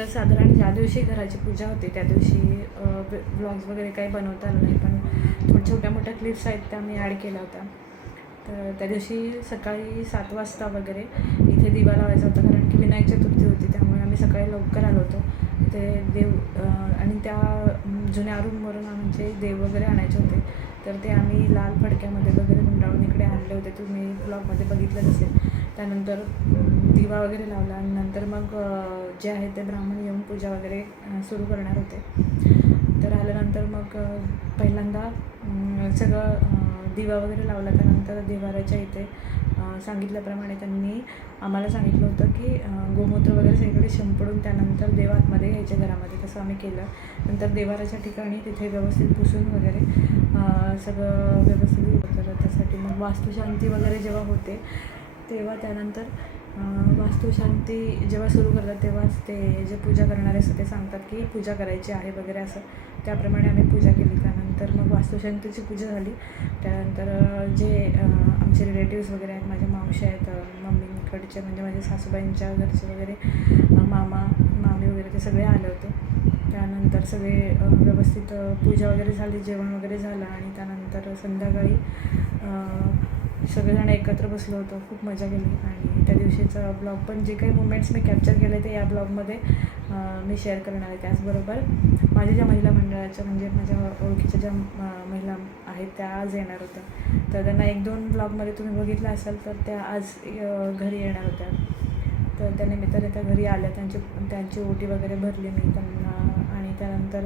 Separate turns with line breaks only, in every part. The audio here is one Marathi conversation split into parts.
तर साधारण ज्या दिवशी घराची पूजा होते त्या दिवशी ब्लॉग्स वगैरे काही बनवता आलं नाही. पण थोड्या छोट्या मोठ्या क्लिप्स आहेत त्या मी ॲड केल्या होत्या. तर त्या दिवशी सकाळी सात वाजता वगैरे इथे दिवा लावायचा होता कारण की विनायक चतुर्थी होती त्यामुळे आम्ही सकाळी लवकर आलो होतो. ते देव आणि त्या जुन्या रूमवरून आमचे देव वगैरे आणायचे होते. तर ते आम्ही लाल फडक्यामध्ये वगैरे गुंडाळून इकडे आणले होते. तुम्ही ब्लॉगमध्ये बघितलंच असेल. त्यानंतर दिवा वगैरे लावला आणि नंतर मग जे आहे ते ब्राह्मण येऊन पूजा वगैरे सुरू करणार होते. तर आल्यानंतर मग पहिल्यांदा सगळं दिवा वगैरे लावला. त्यानंतर दिवाराच्या इथे सांगितल्याप्रमाणे त्यांनी आम्हाला सांगितलं होतं की गोमूत्र वगैरे सगळीकडे शिंपडून त्यानंतर देव आतमध्ये घरामध्ये. तसं आम्ही केलं. नंतर देवाराच्या ठिकाणी तिथे व्यवस्थित पुसून वगैरे सगळं व्यवस्थित होतं. तर त्यासाठी मग वास्तुशांती वगैरे जेव्हा होते तेव्हा त्यानंतर वास्तुशांती जेव्हा सुरू करतात तेव्हाच ते जे पूजा करणारे असतात ते सांगतात की पूजा करायची आहे वगैरे असं. त्याप्रमाणे आम्ही पूजा केली. त्यानंतर मग वास्तुशांतीची पूजा झाली. त्यानंतर जे आमचे रिलेटिव्स वगैरे आहेत माझ्या मावशी आहेत मम्मीकडचे म्हणजे माझ्या सासूबाईंच्या घरचे वगैरे मामा मामी वगैरे ते सगळे आले होते. त्यानंतर सगळे व्यवस्थित पूजा वगैरे झाली जेवण वगैरे झालं आणि त्यानंतर संध्याकाळी सगळेजण एकत्र बसलो होतो खूप मजा केली. आणि त्या दिवशीचं ब्लॉग पण जे काही मुमेंट्स मी कॅप्चर केले ते या ब्लॉगमध्ये मी शेअर करणार आहे त्याचबरोबर. माझ्या ज्या महिला मंडळाच्या म्हणजे माझ्या ओळखीच्या ज्या महिला आहेत त्या आज येणार होत्या. तर त्यांना एक दोन ब्लॉगमध्ये तुम्ही बघितलं असाल तर त्या आज घरी येणार होत्या. तर त्या निमित्ताने त्या घरी आल्या त्यांची त्यांची ओटी वगैरे भरली मी त्यांना आणि त्यानंतर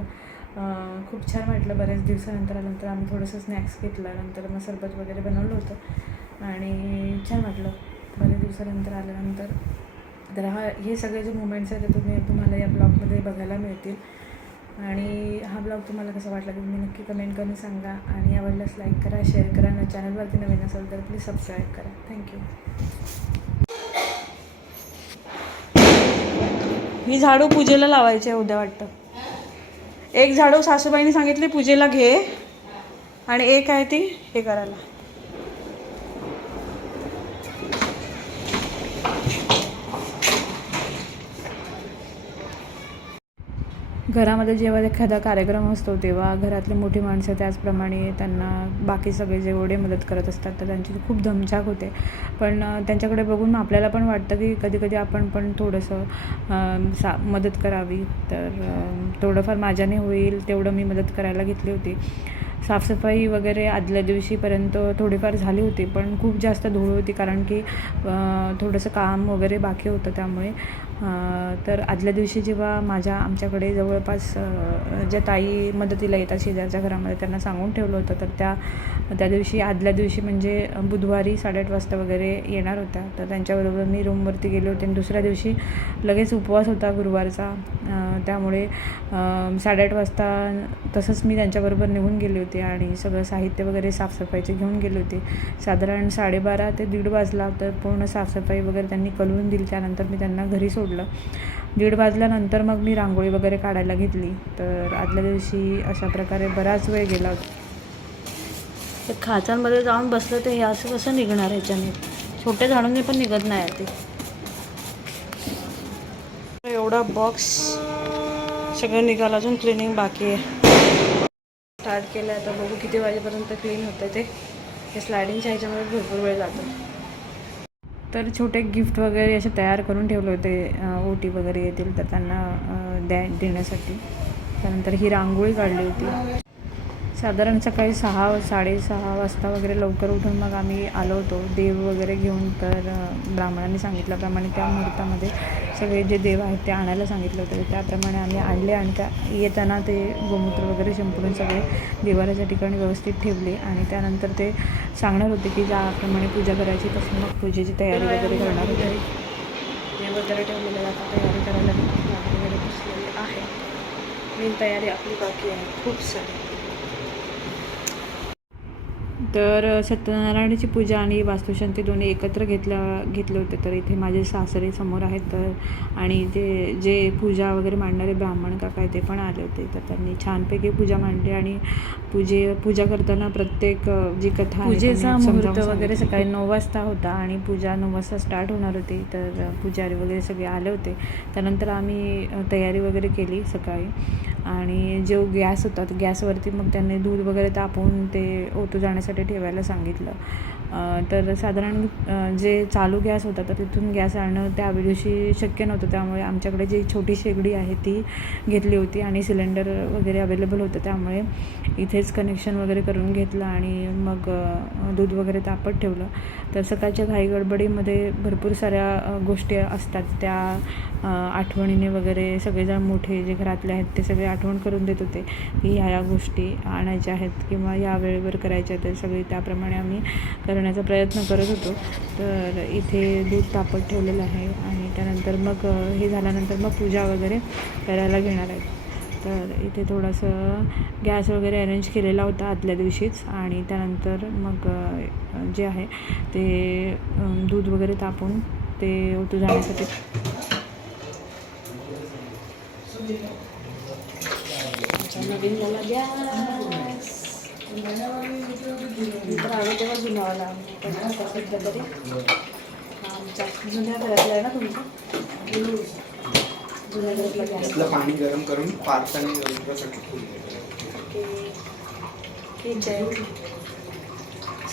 खूप छान वाटलं. बऱ्याच दिवसानंतर आल्यानंतर आम्ही थोडंसं स्नॅक्स घेतलं. नंतर मग सरबत वगैरे बनवलं होतं. आणि छान वाटलं. बऱ्याच दिवसानंतर आल्यानंतर. तर हा हे सगळे जे मुमेंट्स आहेत ते तुम्ही तुम्हाला या ब्लॉगमध्ये बघायला मिळतील. आणि हा ब्लॉग तुम्हाला कसा वाटला की तुम्ही नक्की कमेंट करून सांगा. आणि आवडल्यास लाईक करा शेअर करा. आणि चॅनलवरती नवीन असेल तर प्लीज सबस्क्राईब करा. थँक्यू ही झाडू पूजेला लावायची आहे उद्या वाटतं. एक झाडू सासूबाईंनी सांगितली पूजेला घे. आणि एक आहे ती हे करायला. घरामध्ये जेव्हा एखादा कार्यक्रम असतो तेव्हा घरातले मोठी माणसं त्याचप्रमाणे त्यांना बाकी सगळे जेवढे मदत करत असतात तर त्यांची खूप धमछाक होते. पण त्यांच्याकडे बघून आपल्याला पण वाटतं की कधी कधी आपण पण थोडंसं सा मदत करावी. तर थोडंफार माझ्याने होईल तेवढं मी मदत करायला घेतली होती. साफसफाई वगैरे आदल्या दिवशीपर्यंत थोडीफार झाली होती पण खूप जास्त धूळ होती कारण की थोडंसं काम वगैरे बाकी होतं त्यामुळे. तर आदल्या दिवशी जेव्हा माझ्या आमच्याकडे जवळपास ज्या ताई मदतीला येतात शेजारच्या घरामध्ये त्यांना सांगून ठेवलं होतं. तर त्या त्या दिवशी आदल्या दिवशी म्हणजे बुधवारी साडेआठ वाजता वगैरे येणार होत्या. तर त्यांच्याबरोबर मी रूमवरती गेले होते आणि दुसऱ्या दिवशी लगेच उपवास होता गुरुवारचा. त्यामुळे साडेआठ वाजता तसंच मी त्यांच्याबरोबर निघून गेले होते आणि सगळं साहित्य वगैरे साफसफाईचे घेऊन गेले होते. साधारण साडेबारा ते दीड वाजला तर पूर्ण साफसफाई वगैरे त्यांनी कलवून दिली. त्यानंतर मी त्यांना घरी सोड सोडलं. दीड वाजल्यानंतर मग मी रांगोळी वगैरे काढायला घेतली. तर आदल्या दिवशी अशा प्रकारे बराच वेळ गेला होता. ते खाचांमध्ये जाऊन बसलं ते हे असं कसं निघणार ह्याच्याने? छोटे झाडूने पण निघत नाही ते. एवढा बॉक्स सगळं निघालं अजून क्लिनिंग बाकी आहे. स्टार्ट केलं आता बघू किती वाजेपर्यंत क्लीन होतं ते. ते स्लायडिंगच्या ह्याच्यामध्ये भरपूर वेळ जातो. तर छोटे गिफ्ट वगैरे असे तयार करून ठेवले होते. ओटी वगैरे येतील तर त्यांना द्या देण्यासाठी. त्यानंतर ही रांगोळी काढली होती. साधारण सकाळी सहा साडेसहा वाजता वगैरे लवकर उठून मग आम्ही आलो होतो. देव वगैरे घेऊन तर ब्राह्मणांनी सांगितल्याप्रमाणे त्या मुहूर्तामध्ये सगळे जे देव आहेत ते आणायला सांगितलं होतं. त्याप्रमाणे आम्ही आणले आणि त्या येताना ते गोमूत्र वगैरे शिंपडून सगळे देवाऱ्याच्या ठिकाणी व्यवस्थित ठेवले आणि त्यानंतर ते सांगणार होते की ज्याप्रमाणे पूजा करायची तसं मग पूजेची तयारी वगैरे करणार होते. देव वगैरे ठेवलेलं आता तयारी करायला वगैरे बसलेली आहे. मेन तयारी आपली बाकी आहे. खूप सारी.
तर सत्यनारायणाची पूजा आणि वास्तुशांती दोन्ही एकत्र घेतल्या घेतले होते. तर इथे माझे सासरे समोर आहेत तर आणि ते जे पूजा वगैरे मांडणारे ब्राह्मण काका आहे ते पण आले होते. तर त्यांनी छानपैकी पूजा मांडली आणि पूजे पूजा करताना प्रत्येक जी कथा
पूजेचा मुहूर्त वगैरे. सकाळी नऊ वाजता होता आणि पूजा नऊ वाजता स्टार्ट होणार होती. तर पुजारी वगैरे सगळे आले होते. त्यानंतर आम्ही तयारी वगैरे केली सकाळी. आणि जो गॅस होता तो गॅसवरती मग त्यांनी दूध वगैरे तापवून ते ओतू जाण्यासाठी ठेवायला सांगितलं. तर साधारण जे चालू गॅस होता तर तिथून गॅस आणणं त्या दिवशी शक्य नव्हतं. त्यामुळे आमच्याकडे जी छोटी शेगडी आहे ती घेतली होती आणि सिलेंडर वगैरे अवेलेबल होतं. त्यामुळे इथेच कनेक्शन वगैरे करून घेतलं आणि मग दूध वगैरे तापत ठेवलं. तर सकाळच्या घाई गडबडीमध्ये भरपूर साऱ्या गोष्टी असतात. त्या आठवणीने वगैरे सगळेजण मोठे जे घरातले आहेत ते सगळे आठवण करून देत होते की ह्या ह्या गोष्टी आणायच्या आहेत किंवा या वेळेवर करायच्या आहेत. सगळे त्याप्रमाणे आम्ही करण्याचा प्रयत्न करत होतो. तर इथे दूध तापत ठेवलेलं आहे आणि त्यानंतर मग हे झाल्यानंतर मग पूजा वगैरे करायला घेणार आहेत. तर इथे थोडंसं गॅस वगैरे अरेंज केलेला होता आदल्या दिवशीच आणि त्यानंतर मग जे आहे ते दूध वगैरे तापून ते ओतू जाण्यासाठी. नवीन आम्ही तेव्हा जुनावाला सध्या तरी आमच्या जुन्या घरातला आहे ना तुमचा? जुन्या घरातला गॅस.
त्यातलं पाणी गरम करून ठेवलेलं
ठीक आहे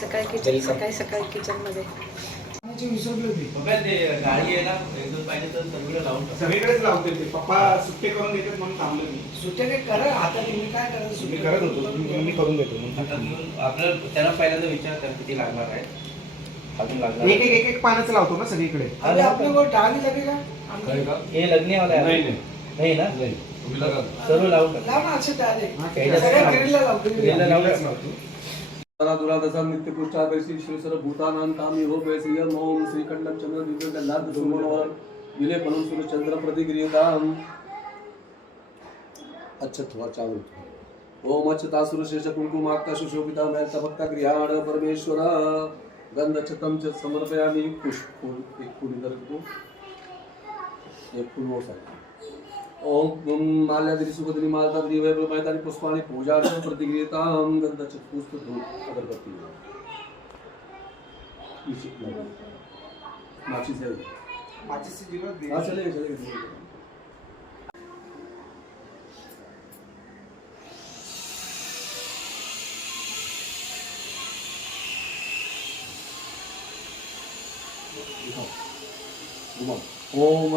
सकाळी किचन सकाळी सकाळी किचनमध्ये.
गाडी आहे ना एक दोन पाहिजे तर सगळीकडे लावून टाक.
सगळीकडेच लावते ते. पप्पा सुट्टे करून देतात म्हणून थांबलो मी.
सुट्ट्या काय करा आता तुम्ही काय करायचं
मी
सुट्ट्या
करत होतो. मी मी करून देतो
आता
म्हणून.
तुम्ही- आपलं त्यांना पहिल्यांदा विचार त्याला किती लागणार आहे. अजून लागणार
एक एक एक एक पानाचं लावतो ना सगळीकडे.
अरे आपल्याकडे डाळी लगेगा हे लग्नीवाला आहे नाही ना? सर्व लावून टाक. ग्रिलला लावून टाक.
दुरादशा नित्यपुष्टापेशी श्रीसर भूतानां कामी हो पैसी ओम श्रीकंडम चंद्र दिव्य गंधार्थ सुमनवर विले पनुम सुर चंद्र प्रतिक्रियताम अच्छा थोड़ा चालू। ओम अच्छता सुरशेष कुंकुमाक्ता सुशोभिता मैलता भक्ता गृहाण परमेश्वर। गंधच्छतम च समर्पयामि। पुष्प एक फूल इधर को। एक फूल वो साइड ओम माल्याद्री सुभद्री मालताद्री वैभव मैतानि पुष्पाणि पूजार्थं प्रतिगृहीतां धूप अगरबत्ती। माचिस है
माचीसची जीवात दे.
हाँ चलेगा चलेगा दिखाओ। ओम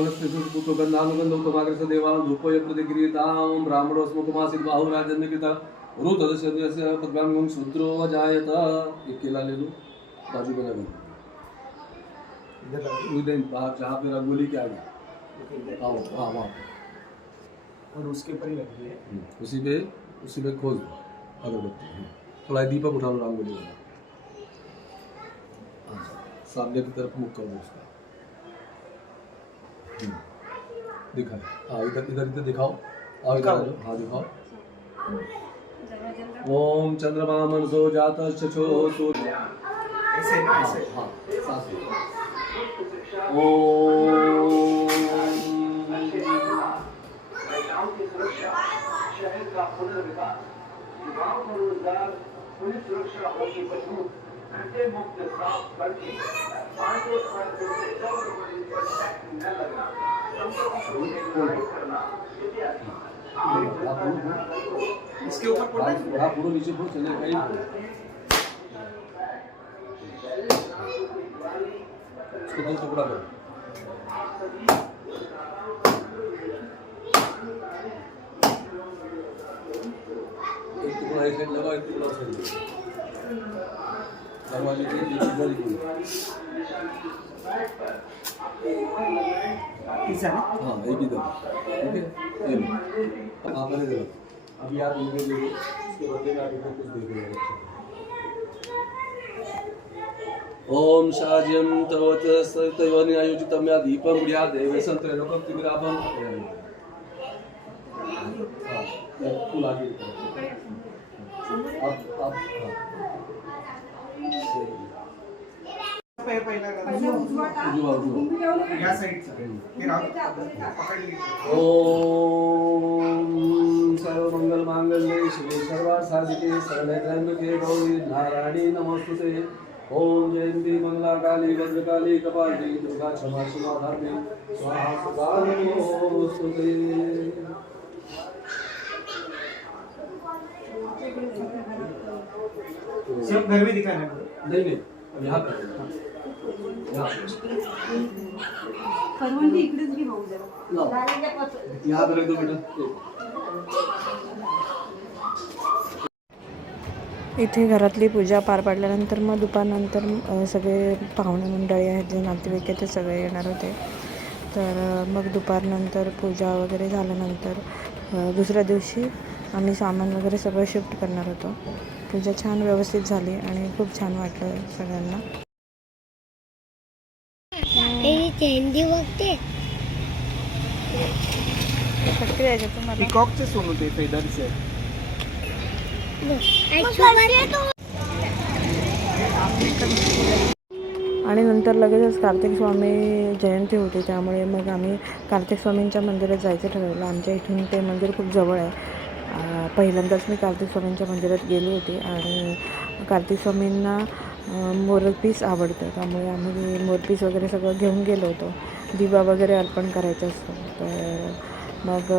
गंधानुगंध उत्तमाग्रस देवान धूपय प्रतिगृहीतां ब्राह्मणोस्म कुमासित बाहुराजन्य कृता ऋत दशस्य पद्मांगं शूद्रो जायत ये केला ले लो बाजू में लगा. उदयन बाहर जहाँ पे रंगोली के आगे हाँ हाँ वहाँ
और उसके ऊपर ही है
पे। उसी पे उसी पे खोज अगरबत्ती हाँ। थोड़ा दीपक उठा लो रंगोली वाला हाँ, सामने की तरफ मुख कर दो उसका दिखा हाँ इधर इधर इधर दिखाओ। और इधर हाँ दिखाओ। ओम चंद्रमा मनसो जात चचो सूर्य
ऐसे। ना
हाँ
ऐसे
हाँ सांस लो। ओम
इसके ऊपर पढ़ना है?
बड़ा पूरा नीचे पूरा चले कहीं इसको दो टुकड़ा करो एक टुकड़ा एक साइड लगाओ एक टुकड़ा उस साइड अभी आप इनको देखो इसके बदले में आप इनको कुछ रहे हो ओम शाज्यम तवत सतयोनि आयोजितं या दीपं या देवेशं त्रैलोकं तिमिराभं हाँ फूल आगे अब अब उजवा, उजवा.
या साईडचा
ओम सर्व मंगल मांगल्ये शिवे सर्वार्थ साधिके सर्वे त्र्यंबके गौरी नारायणी नमस्तुते ओम जयंती मंगला काली भद्रकाली कपाली दुर्गा क्षमा शिवा धार्मी स्वाहा नमोस्तुते
सब घर में दिखाना
नहीं नहीं यहाँ पर
इकडेच घे भाऊ जरा.
बेटा.
इथे घरातली पूजा पार पाडल्यानंतर मग दुपारनंतर सगळे पाहुणे मंडळी आहेत जे नातेवाईक आहेत ते सगळे येणार होते. तर मग दुपारनंतर पूजा वगैरे झाल्यानंतर दुसऱ्या दिवशी आम्ही सामान वगैरे सगळं शिफ्ट करणार होतो. पूजा छान व्यवस्थित झाली आणि खूप छान वाटलं सगळ्यांना.
बघते.
पिकॉकचे सोन होते फेदरचे
आणि नंतर लगेचच कार्तिक स्वामी जयंती होती त्यामुळे मग आम्ही कार्तिक स्वामींच्या मंदिरात जायचं ठरवलं. आमच्या इथून ते मंदिर खूप जवळ आहे. अं, पहिल्यांदाच मी कार्तिक स्वामींच्या मंदिरात गेली होती आणि कार्तिक स्वामींना मोरपीस आवडतं. त्यामुळे आम्ही मोरपीस वगैरे सगळं घेऊन गेलो होतो. दिवा वगैरे अर्पण करायचं असतं. तर मग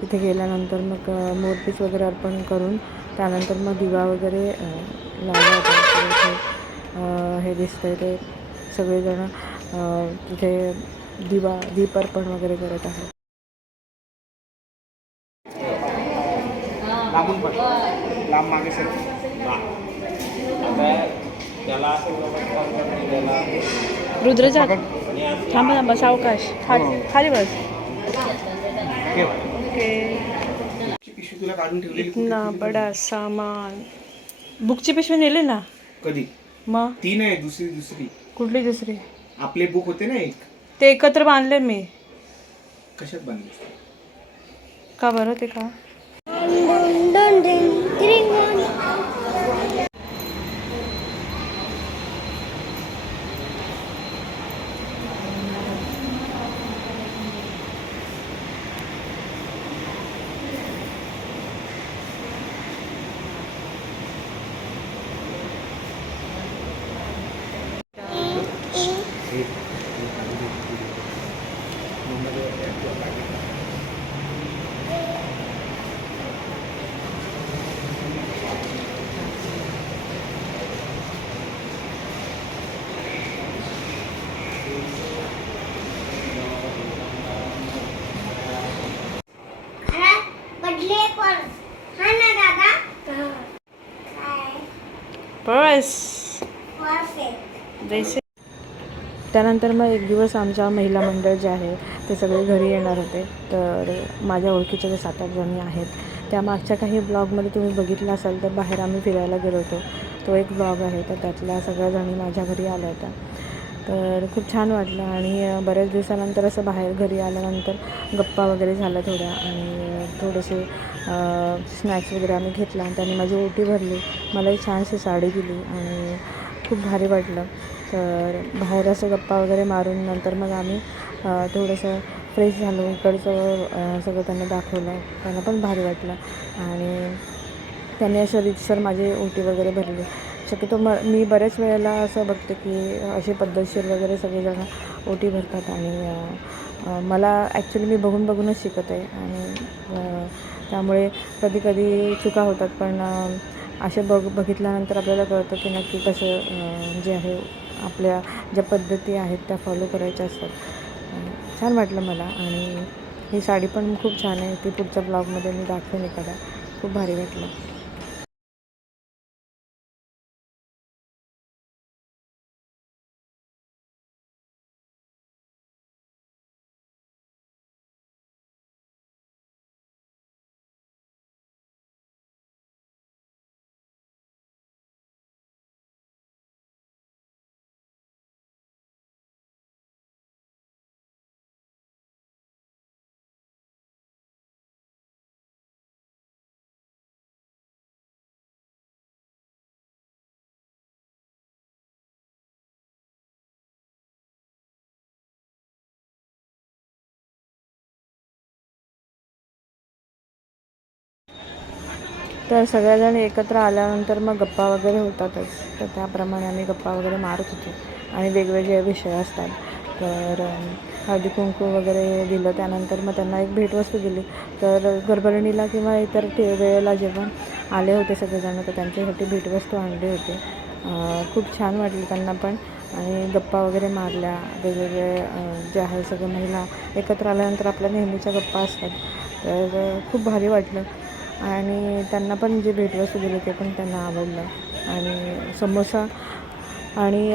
तिथे गेल्यानंतर मग मोरपीस वगैरे अर्पण करून त्यानंतर मग दिवा वगैरे लावला होता. दिसतं आहे ते सगळेजण तिथे दिवा दीप अर्पण वगैरे करत आहेत.
लांबून लांब मागे सर.
रुद्रजा थांबा थांबा सावकाश खाली खाली बस इतना बडा सामान बुकची पिशवी नेली ना
कधी
मग
ती नाही दुसरी दुसरी
कुठली दुसरी
आपले बुक होते ना एक
ते एकत्र बांधले मी
कशात बांधले
का बरं ते का
पडले पण हा ना दादा
बस त्यानंतर मग एक दिवस आमच्या महिला मंडळ जे आहे ते सगळे घरी येणार होते. तर माझ्या ओळखीचे जे सात आठ जणी आहेत त्या मागच्या काही ब्लॉगमध्ये तुम्ही बघितलं असाल तर बाहेर आम्ही फिरायला गेलो होतो. तो एक ब्लॉग आहे तर त्यातल्या सगळ्या जणी माझ्या घरी आल्या होत्या. तर खूप छान वाटलं आणि बऱ्याच दिवसानंतर असं बाहेर घरी आल्यानंतर गप्पा वगैरे झाल्या थोड्या आणि थोडेसे स्नॅक्स वगैरे आम्ही घेतला आणि त्यांनी माझी ओटी भरली. मला एक छानशी साडी दिली आणि खूप भारी वाटलं. तर बाहेर असं गप्पा वगैरे मारून नंतर मग आम्ही थोडंसं फ्रेश झालो. इकडचं सगळं त्यांना दाखवलं. त्यांना पण भारी वाटलं. आणि त्यांनी असं रीतसर माझी ओटी वगैरे भरली. शक्यतो म मी बऱ्याच वेळेला असं बघते की असे पद्धतशीर वगैरे सगळेजण ओटी भरतात. आणि मला ॲक्च्युली मी बघून बघूनच शिकत आहे. आणि त्यामुळे कधी कधी चुका होतात. पण असे बघ बघितल्यानंतर आपल्याला कळतं की नक्की कसं जे आहे आपल्या ज्या पद्धती आहेत त्या फॉलो करायच्या असतात. छान वाटलं मला आणि ही साडी पण खूप छान आहे. ती पुढच्या ब्लॉगमध्ये मी दाखवेन एखादा खूप भारी वाटलं. तर सगळेजण एकत्र आल्यानंतर मग गप्पा वगैरे होतातच. तर त्याप्रमाणे आम्ही गप्पा वगैरे मारत होतो. आणि वेगवेगळे विषय असतात. तर हळदी कुंकू वगैरे दिलं त्यानंतर मग त्यांना एक भेटवस्तू दिली. तर गरबरणीला किंवा इतर ते वेळेला जेव्हा आले होते सगळेजण. तर त्यांच्यासाठी भेटवस्तू आणली होती. खूप छान वाटली त्यांना पण. आणि गप्पा वगैरे मारल्या. वेगवेगळे जे आहे सगळे महिला एकत्र आल्यानंतर आपल्या नेहमीच्या गप्पा असतात. तर खूप भारी वाटलं. आणि त्यांना पण जे भेटवस्तू दिली ते पण त्यांना आवडलं. आणि समोसा आणि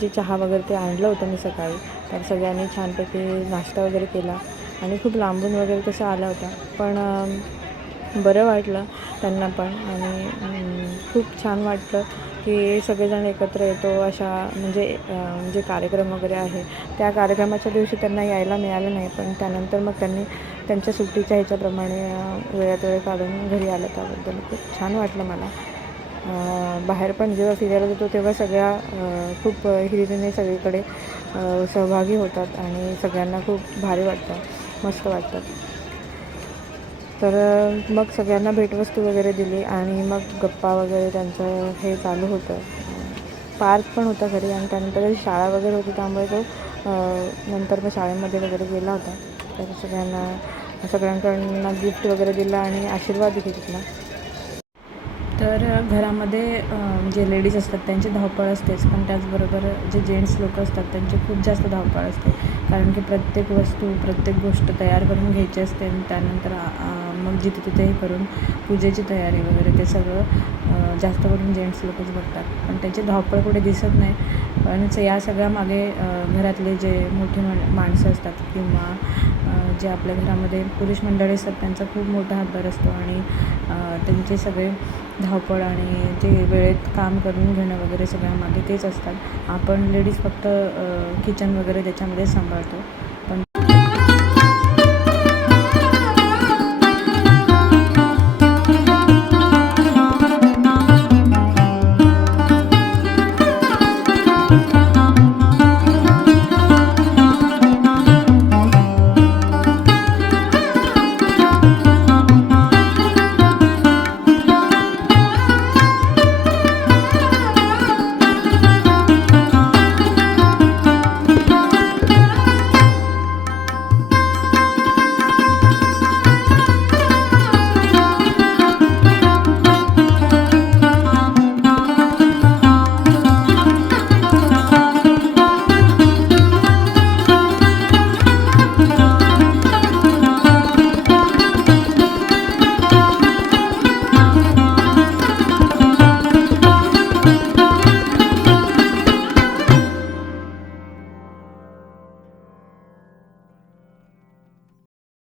जे चहा वगैरे ते आणलं होतं मी सकाळी. तर सगळ्यांनी छानपैकी नाश्ता वगैरे केला आणि खूप लांबून वगैरे तसं आला होता. पण बरं वाटलं त्यांना पण आणि खूप छान वाटलं की सगळेजण एकत्र येतो अशा म्हणजे जे कार्यक्रम वगैरे आहे. त्या कार्यक्रमाच्या दिवशी त्यांना यायला मिळालं नाही पण त्यानंतर मग त्यांनी त्यांच्या सुट्टीच्या ह्याच्याप्रमाणे वेळात वेळ काढून घरी आलं त्याबद्दल खूप छान वाटलं मला. बाहेर पण जेव्हा फिरायला जातो तेव्हा सगळ्या खूप हिरिरीने सगळीकडे सहभागी होतात आणि सगळ्यांना खूप भारी वाटतं मस्त वाटतं. तर मग सगळ्यांना भेटवस्तू वगैरे दिली आणि मग गप्पा वगैरे त्यांचं हे चालू होतं. पार्क पण होता घरी आणि त्यानंतर शाळा वगैरे होती त्यामुळे तो नंतर मग शाळेमध्ये वगैरे गेला होता. तर सगळ्यांना सगळ्यांकडनं गिफ्ट वगैरे दिलं आणि आशीर्वाद घेतला तर घरामध्ये जे लेडीज असतात त्यांची धावपळ असतेच. पण त्याचबरोबर जे जेंट्स लोक असतात त्यांची खूप जास्त धावपळ असते. कारण की प्रत्येक वस्तू प्रत्येक गोष्ट तयार करून घ्यायची असते आणि त्यानंतर मग जिथे तिथे हे करून पूजेची तयारी वगैरे ते सगळं जास्त करून जेंट्स लोकच बघतात. पण त्यांची धावपळ कुठे दिसत नाही. पण या सगळ्या मागे घरातले जे मोठे माणसं असतात किंवा जे आपल्या घरामध्ये पुरुष मंडळी असतात त्यांचा खूप मोठा हातभार असतो आणि त्यांचे सगळे धावपळ आणि ते वेळेत काम करून घेणं वगैरे सगळ्या मागे तेच असतात. आपण लेडीज फक्त किचन वगैरे त्याच्यामध्ये सांभाळतो.